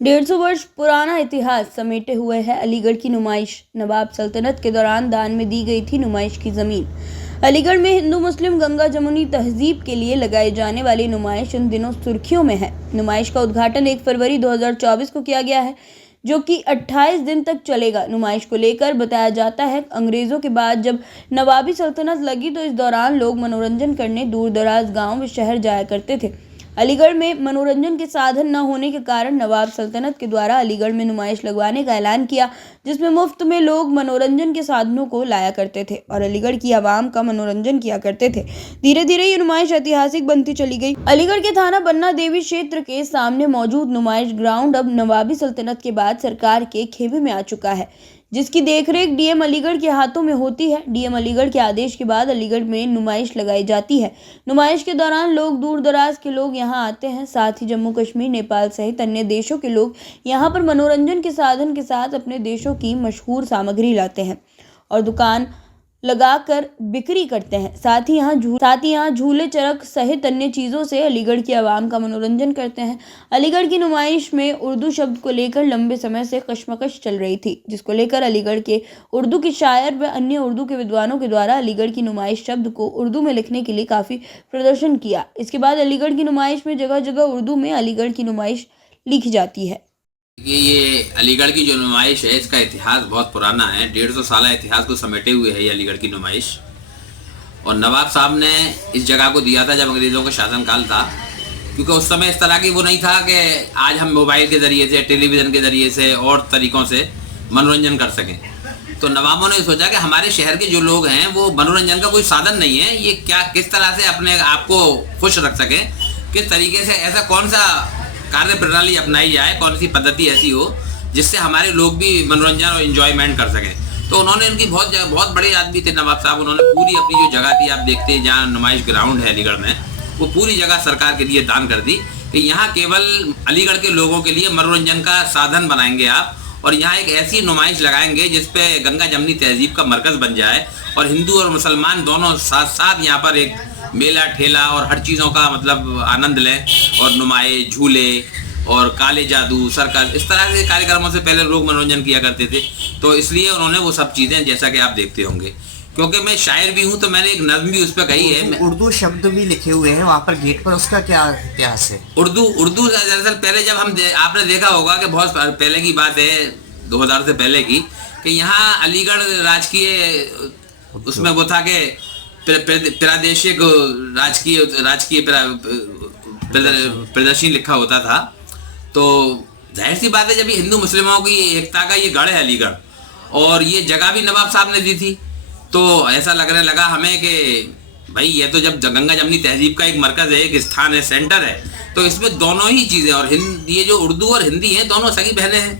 150 वर्ष पुराना इतिहास समेटे हुए है अलीगढ़ की नुमाइश। नवाब सल्तनत के दौरान दान में दी गई थी नुमाइश की जमीन। अलीगढ़ में हिंदू मुस्लिम गंगा जमुनी तहजीब के लिए लगाई जाने वाली नुमाइश इन दिनों सुर्खियों में है। नुमाइश का उद्घाटन 1 फरवरी 2024 को किया गया है, जो कि 28 दिन तक चलेगा। नुमाइश को लेकर बताया जाता है, अंग्रेजों के बाद जब नवाबी सल्तनत लगी तो इस दौरान लोग मनोरंजन करने दूर दराज गाँव व शहर जाया करते थे। अलीगढ़ में मनोरंजन के साधन न होने के कारण नवाब सल्तनत के द्वारा अलीगढ़ में नुमाइश लगवाने का ऐलान किया, जिसमें मुफ्त में लोग मनोरंजन के साधनों को लाया करते थे और अलीगढ़ की आवाम का मनोरंजन किया करते थे। धीरे धीरे ये नुमाइश ऐतिहासिक बनती चली गई। अलीगढ़ के थाना बन्ना देवी क्षेत्र के सामने मौजूद नुमाइश ग्राउंड अब नवाबी सल्तनत के बाद सरकार के खेमे में आ चुका है, जिसकी देखरेख डीएम अलीगढ़ के हाथों में होती है। डीएम अलीगढ़ के आदेश के बाद अलीगढ़ में नुमाइश लगाई जाती है। नुमाइश के दौरान लोग दूर दराज के लोग यहां आते हैं, साथ ही जम्मू कश्मीर, नेपाल सहित अन्य देशों के लोग यहां पर मनोरंजन के साधन के साथ अपने देशों की मशहूर सामग्री लाते हैं और दुकान लगाकर बिक्री करते हैं। साथ ही यहाँ झूले चरख सहित अन्य चीज़ों से अलीगढ़ की आवाम का मनोरंजन करते हैं। अलीगढ़ की नुमाइश में उर्दू शब्द को लेकर लंबे समय से कशमकश चल रही थी, जिसको लेकर अलीगढ़ के उर्दू के शायर व अन्य उर्दू के विद्वानों के द्वारा अलीगढ़ की नुमाइश शब्द को उर्दू में लिखने के लिए काफ़ी प्रदर्शन किया। इसके बाद अलीगढ़ की नुमाइश में जगह जगह उर्दू में अलीगढ़ की नुमाइश लिखी जाती है। ये अलीगढ़ की जो नुमाइश है, इसका इतिहास बहुत पुराना है। 150 साल इतिहास को समेटे हुए है ये अलीगढ़ की नुमाइश। और नवाब साहब ने इस जगह को दिया था जब अंग्रेज़ों का शासनकाल था, क्योंकि उस समय इस तरह की वो नहीं था कि आज हम मोबाइल के ज़रिए से, टेलीविज़न के ज़रिए से और तरीक़ों से मनोरंजन कर सकें। तो नवाबों ने सोचा कि हमारे शहर के जो लोग हैं वो मनोरंजन का कोई साधन नहीं है, ये किस तरह से अपने आप को खुश रख सकें, किस तरीके से, ऐसा कौन सा कार्य प्रणाली अपनाई जाए, कौन सी पद्धति ऐसी हो जिससे हमारे लोग भी मनोरंजन और एंजॉयमेंट कर सकें। तो उन्होंने इनकी बहुत बड़े आदमी थे नवाब साहब, उन्होंने पूरी अपनी जो जगह थी, आप देखते हैं जहाँ नुमाइश ग्राउंड है अलीगढ़ में, वो पूरी जगह सरकार के लिए दान कर दी कि यहाँ केवल अलीगढ़ के लोगों के लिए मनोरंजन का साधन बनाएंगे आप, और यहाँ एक ऐसी नुमाइश लगाएंगे जिसपे गंगा जमनी तहजीब का मरकज़ बन जाए और हिंदू और मुसलमान दोनों साथ साथ यहाँ पर एक मेला ठेला और हर चीज़ों का मतलब आनंद लें, और नुमाए, झूले और काले जादू, सर्कस, इस तरह के कार्यक्रमों से पहले लोग मनोरंजन किया करते थे। तो इसलिए उन्होंने वो सब चीज़ें, जैसा कि आप देखते होंगे, क्योंकि मैं शायर भी हूँ तो मैंने एक नज्म भी उस पर कही है। उर्दू शब्द भी लिखे हुए हैं वहाँ पर गेट पर, उसका क्या इतिहास है? उर्दू दरअसल पहले जब आपने देखा होगा कि बहुत पहले की बात है, 2000 से पहले की, कि यहाँ अलीगढ़ राजकीय उसमें वो था कि प्रादेशिक राजकीय प्रदर्शनी लिखा होता था। तो जाहिर सी बात है, जब ये हिंदू मुस्लिमों की एकता का ये गढ़ है अलीगढ़, और ये जगह भी नवाब साहब ने दी थी, तो ऐसा लगने लगा हमें कि भाई ये तो जब गंगा जमनी तहजीब का एक मरकज़ है, एक स्थान है, सेंटर है, तो इसमें दोनों ही चीज़ें, और ये जो उर्दू और हिंदी हैं दोनों सगी बहनें हैं,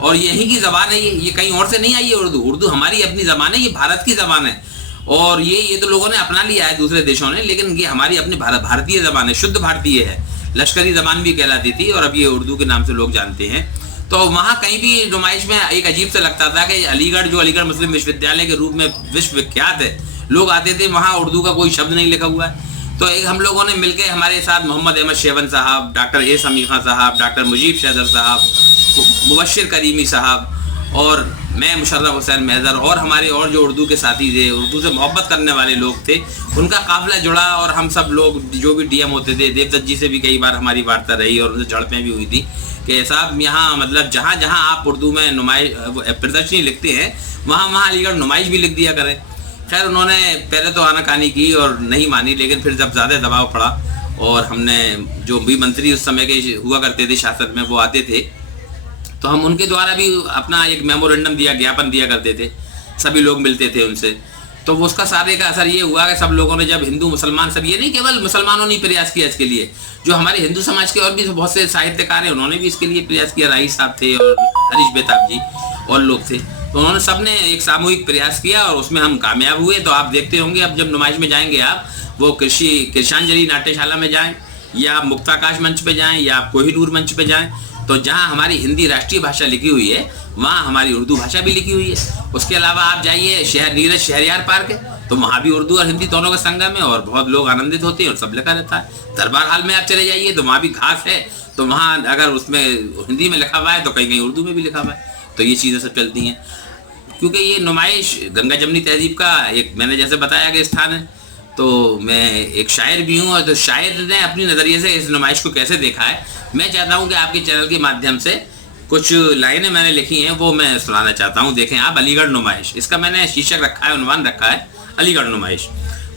और यही की ज़बान है, ये कहीं और से नहीं आई है। उर्दू हमारी अपनी ज़बान है, ये भारत की ज़बान है, और ये तो लोगों ने अपना लिया है दूसरे देशों ने, लेकिन ये हमारी अपनी भारतीय ज़बान है, शुद्ध भारतीय है, लश्करी ज़बान भी कहलाती थी, और अब ये उर्दू के नाम से लोग जानते हैं। तो वहाँ कहीं भी नुमाइश में एक अजीब सा लगता था कि अलीगढ़, जो अलीगढ़ मुस्लिम विश्वविद्यालय के रूप में विश्वविख्यात है, लोग आते थे, वहाँ उर्दू का कोई शब्द नहीं लिखा हुआ है। तो एक हम लोगों ने मिलकर, हमारे साथ मोहम्मद अहमद शेवन साहब, डॉक्टर ए समीर खां साहब, डॉक्टर मुजीब शहदर साहब, मुबश्शिर करीमी साहब, और मैं मुशर्रफ हुसैन महज़र, और हमारे और जो उर्दू के साथी थे, उर्दू से मोहब्बत करने वाले लोग थे, उनका काफ़िला जुड़ा, और हम सब लोग जो भी डीएम होते थे, देवदत्त जी से भी कई बार हमारी वार्ता रही और उनसे झड़पें भी हुई थी कि साहब यहाँ मतलब जहाँ जहाँ आप उर्दू में नुमाइश प्रदर्शनी लिखते हैं, वहाँ अलीगढ़ नुमाइश भी लिख दिया करें। खैर उन्होंने पहले तो आनाकानी की और नहीं मानी, लेकिन फिर जब ज़्यादा दबाव पड़ा और हमने, जो भी मंत्री उस समय के हुआ करते थे शासन में, वो आते थे, तो हम उनके द्वारा भी अपना एक मेमोरेंडम ज्ञापन दिया करते थे, सभी लोग मिलते थे उनसे। तो उसका सारे का असर ये हुआ कि सब लोगों ने, जब हिंदू मुसलमान सब, ये नहीं केवल मुसलमानों ने प्रयास किया इसके लिए, जो हमारे हिंदू समाज के और भी बहुत से साहित्यकार हैं, उन्होंने भी इसके लिए प्रयास किया। राही साहब थे और हरीश बेताब जी और लोग थे, तो उन्होंने सब ने एक सामूहिक प्रयास किया और उसमें हम कामयाब हुए। तो आप देखते होंगे, अब जब नुमाइश में जाएंगे आप, वो कृषांजलि नाट्यशाला में जाएँ, या आप मुक्ताकाश मंच पे जाएँ, या आप कोहिनूर मंच पे जाएँ, तो जहाँ हमारी हिंदी राष्ट्रीय भाषा लिखी हुई है, वहाँ हमारी उर्दू भाषा भी लिखी हुई है। उसके अलावा आप जाइए नीरज शहरयार पार्क है, तो वहाँ भी उर्दू और हिंदी दोनों का संगम है और बहुत लोग आनंदित होते हैं और सब लिखा रहता है। दरबार हाल में आप चले जाइए तो वहाँ भी घास है, तो वहाँ अगर उसमें हिंदी में लिखा हुआ है तो कहीं कहीं उर्दू में भी लिखा हुआ है। तो ये चीज़ें सब चलती हैं, क्योंकि ये नुमाइश गंगा जमनी तहजीब का एक, मैंने जैसे बताया कि स्थान है। तो मैं एक शायर भी हूँ और तो शायर ने अपनी नज़रिए से इस नुमाइश को कैसे देखा है, मैं चाहता हूँ कि आपके चैनल के माध्यम से कुछ लाइनें मैंने लिखी हैं वो मैं सुनाना चाहता हूँ। देखें आप, अलीगढ़ नुमाइश, इसका मैंने शीर्षक रखा है, उन्वान रखा है अलीगढ़ नुमाइश।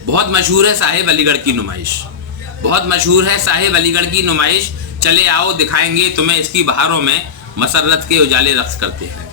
बहुत मशहूर है साहिब अलीगढ़ की नुमाइश, बहुत मशहूर है साहिब अलीगढ़ की नुमाइश। चले आओ दिखाएंगे तुम्हें इसकी बहारों में, मसरत के उजाले रक्स करते हैं।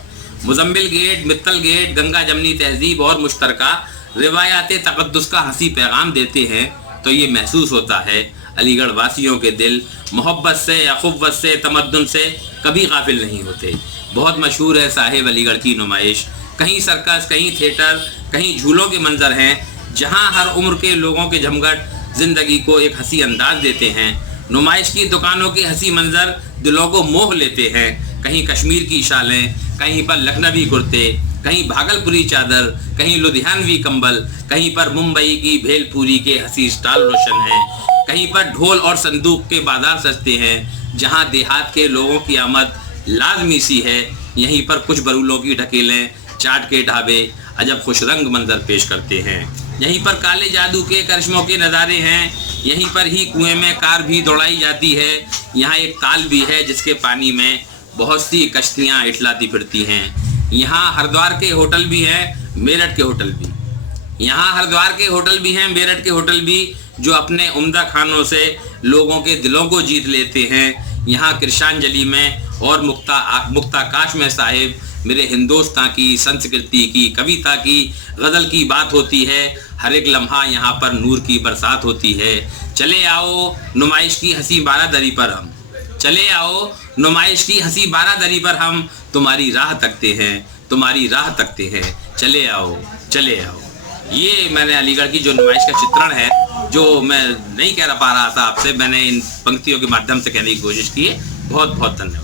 मुजम्मिल गेट, मित्तल गेट, गंगा जमनी तहजीब और मुश्तरका रिवायात तक़द्दुस का हंसी पैगाम देते हैं। तो ये महसूस होता है अलीगढ़ वासियों के दिल मोहब्बत से, अख़ुव्वत से, तमद्दुन से कभी गाफिल नहीं होते। बहुत मशहूर है साहिब अलीगढ़ की नुमाइश। कहीं सर्कस, कहीं थिएटर, कहीं झूलों के मंजर हैं, जहां हर उम्र के लोगों के जमघट ज़िंदगी को एक हंसी अंदाज देते हैं। नुमाइश की दुकानों के हंसी मंजर दिलों को मोह लेते हैं। कहीं कश्मीर की शालें, कहीं पर लखनवी कुर्ते, कहीं भागलपुरी चादर, कहीं लुधियानवी कंबल, कहीं पर मुंबई की भेलपुरी के हंसी स्टॉल रोशन हैं। कहीं पर ढोल और संदूक के बाजार सजते हैं। जहां देहात के लोगों की आमद लाजमी सी है, यहीं पर कुछ बरूलों की ढकेलें, चाट के ढाबे अजब खुश रंग मंजर पेश करते हैं। यहीं पर काले जादू के करिश्मों के नज़ारे हैं। यहीं पर ही कुएं में कार भी दौड़ाई जाती है। यहाँ एक ताल भी है जिसके पानी में बहुत सी कश्तियाँ इठलाती फिरती हैं। यहाँ हरिद्वार के होटल भी हैं, मेरठ के होटल भी। यहाँ हरिद्वार के होटल भी हैं, मेरठ के होटल भी, जो अपने उम्दा खानों से लोगों के दिलों को जीत लेते हैं। यहाँ कृषांजलि में और मुक्ताकाश में साहिब मेरे हिंदुस्तान की संस्कृति की, कविता की, गज़ल की बात होती है। हर एक लम्हा यहाँ पर नूर की बरसात होती है। चले आओ नुमाइश की हंसी बारादरी पर हम, चले आओ नुमाइश की हंसी बारादरी पर हम, तुम्हारी राह तकते हैं, तुम्हारी राह तकते हैं, चले आओ, चले आओ। ये मैंने अलीगढ़ की जो नुमाइश का चित्रण है, जो मैं नहीं कह पा रहा था आपसे, मैंने इन पंक्तियों के माध्यम से कहने की कोशिश की है। बहुत बहुत धन्यवाद।